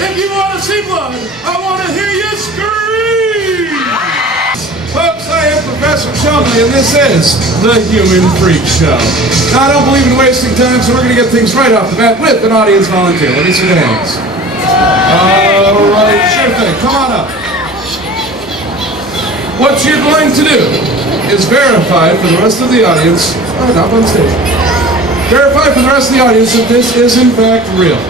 If you want to see blood, I want to hear you scream! Folks, I am Professor Shelby, and this is the Human Freak Show. Now, I don't believe in wasting time, so we're going to get things right off the bat with an audience volunteer. Let me see the hands. All right, sure thing. Come on up. What you're going to do is verify for the rest of the audience, not on stage, verify for the rest of the audience that this is in fact real.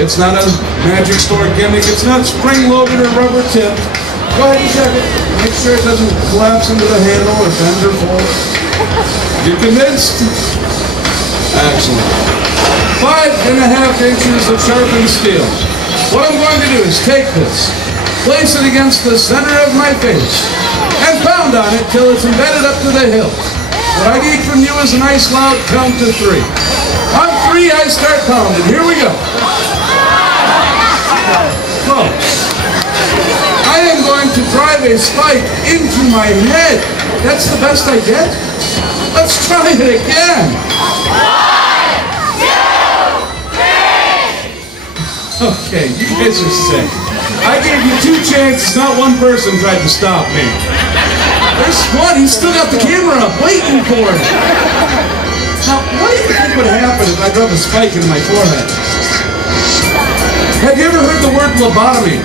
It's not a magic store gimmick, it's not spring-loaded or rubber-tipped. Go ahead and check it. Make sure it doesn't collapse into the handle or bend or fall. You convinced? Excellent. 5.5 inches of sharpened steel. What I'm going to do is take this, place it against the center of my face, and pound on it till it's embedded up to the hilt. What I need from you is a nice loud count to 3. On 3, I start pounding. Here we go. Folks, I am going to drive a spike into my head. That's the best I get? Let's try it again. 1, 2, 3. Okay, you guys are sick. I gave you 2 chances, not one person tried to stop me. There's one, he's still got the camera up, waiting for it. Now, what do you think would happen if I drove a spike into my forehead? Have you ever heard the word lobotomy?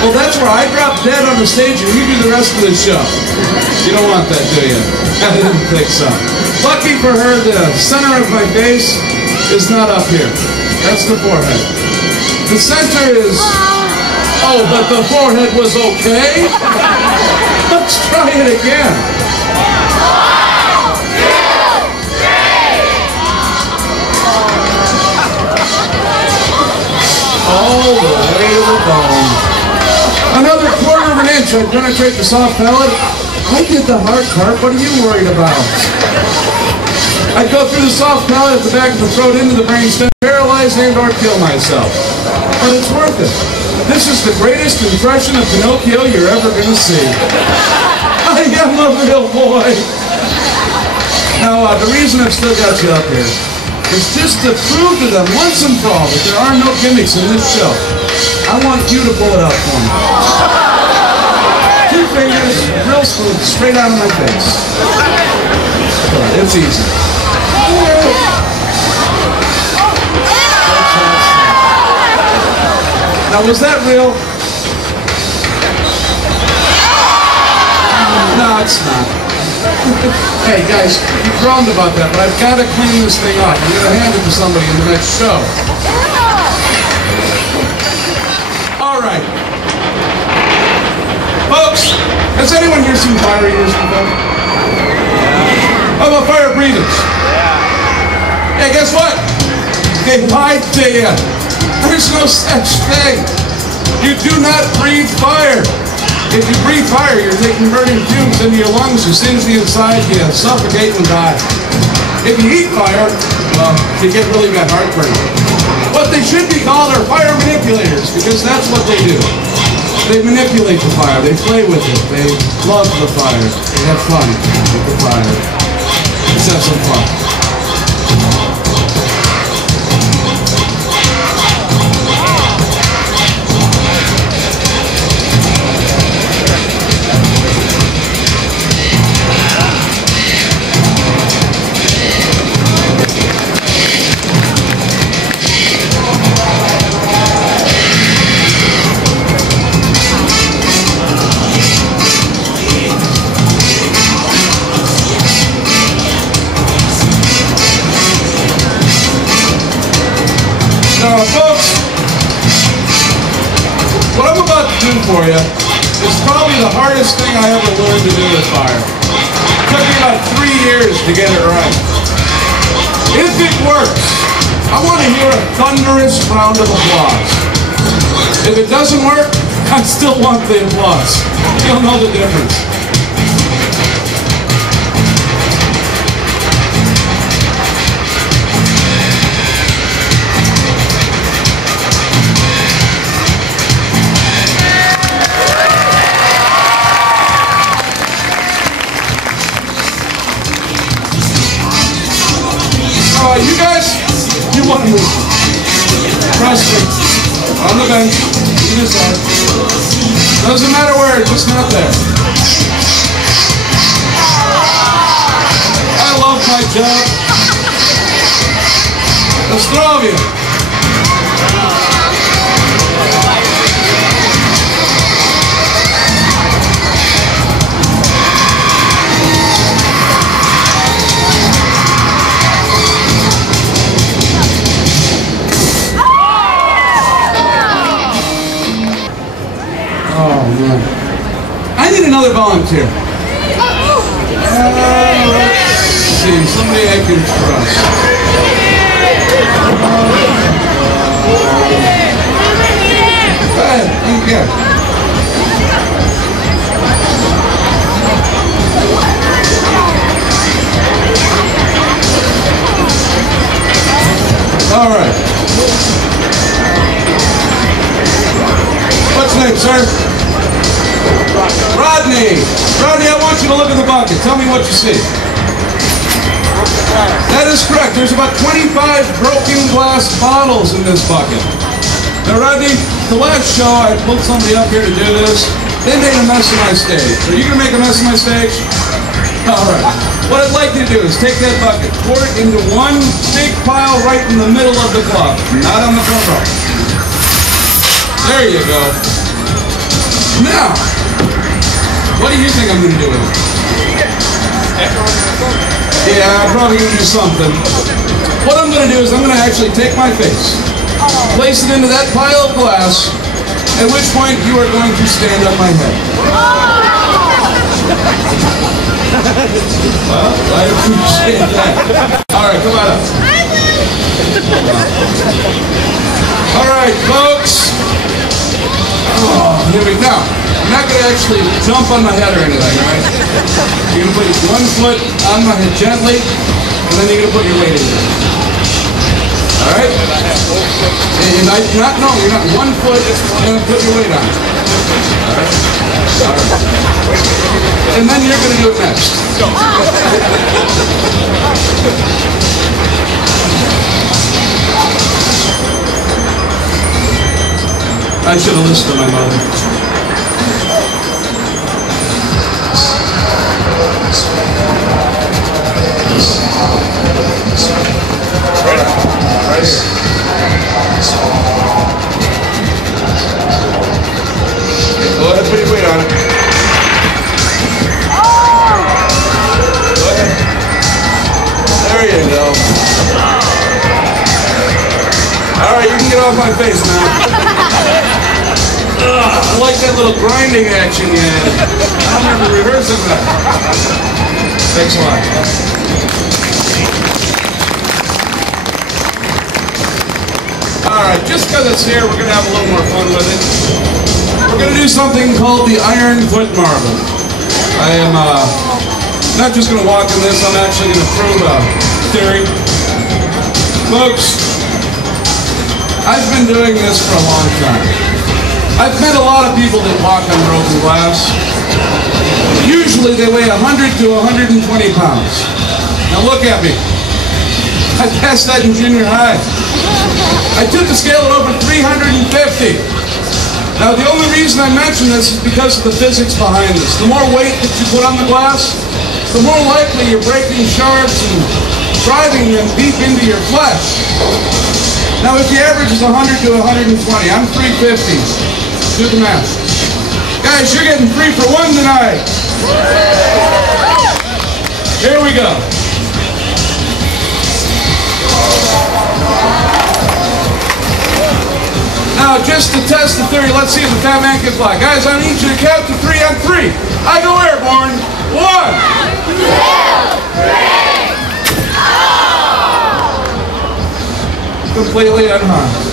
Well, that's where I drop dead on the stage and you do the rest of the show. You don't want that, do you? I didn't think so. Lucky for her, the center of my face is not up here. That's the forehead. The center is... Oh, but the forehead was okay? Let's try it again. 1, 2, 3. All the way to the bone. Another 1/4 inch, I'd penetrate the soft palate. I did the hard part, what are you worried about? I'd go through the soft palate at the back of the throat into the brainstem, paralyze and or kill myself. But it's worth it. This is the greatest impression of Pinocchio you're ever going to see. I am a real boy. Now, the reason I've still got you up here is just to prove to them once and for all that there are no gimmicks in this show. I want you to pull it out for me. 2 fingers, real smooth, straight out of my face. It's easy. Now, was that real? No, it's not. Hey, guys, you groaned about that, but I've got to clean this thing off. I'm going to hand it to somebody in the next show. All right. Folks, has anyone here seen fire eaters before? How about fire breathers? Hey, guess what? They lied to you. There's no such thing. You do not breathe fire. If you breathe fire, you're taking burning fumes into your lungs, you singe the inside, you suffocate and die. If you eat fire, well, you get really bad heartburn. What they should be called are fire manipulators, because that's what they do. They manipulate the fire, they play with it, they love the fire, they have fun with the fire. Let's have some fun. Folks, what I'm about to do for you is probably the hardest thing I ever learned to do with fire. It took me about 3 years to get it right. If it works, I want to hear a thunderous round of applause. If it doesn't work, I still want the applause. You'll know the difference. You guys, you want to move. Trust me. I'm the bench. You decide. Doesn't matter where, just not there. I love my job. Zdrowie. Oh man. I need another volunteer. Let's see, somebody I can trust. Go ahead, yeah. All right. What's next, sir? Rodney. Rodney, I want you to look at the bucket. Tell me what you see. That is correct. There's about 25 broken glass bottles in this bucket. Now, Rodney, the last show I pulled somebody up here to do this. They made a mess of my stage. Are you going to make a mess of my stage? All right. What I'd like you to do is take that bucket, pour it into one big pile right in the middle of the club, not on the front row. There you go. Now, what do you think I'm going to do with it? Yeah, I'm probably going to do something. What I'm going to do is I'm going to actually take my face, place it into that pile of glass, at which point you are going to stand on my head. Well, I appreciate that. All right, come on up. All right, folks. Oh, here we go. I'm not going to actually jump on my head or anything, right? You're going to put one foot on my head gently, and then you're going to put your weight in there. All right? And you're not one foot, and put your weight on. All right? All right. And then you're going to do it next. I should have listened to my mother. Right here. Go ahead, put your weight on it. Go ahead. There you go. All right, you can get off my face now. I like that little grinding action you had. I remember rehearsing that. Thanks a lot. Alright, just because it's here, we're going to have a little more fun with it. We're going to do something called the Iron Foot Marble. I am not just going to walk in this, I'm actually going to prove a theory. Folks, I've been doing this for a long time. I've met a lot of people that walk on broken glass. Usually they weigh 100 to 120 pounds. Now look at me. I passed that in junior high. I took the scale at over 350. Now the only reason I mention this is because of the physics behind this. The more weight that you put on the glass, the more likely you're breaking shards and driving them deep into your flesh. Now if the average is 100 to 120, I'm 350. Do the math. Guys, you're getting 3 for 1 tonight. Here we go. Now, just to test the theory, let's see if the fat man can fly. Guys, I need you to count to 3 on 3. I go airborne. 1, 2, 3. Oh! Completely unharmed.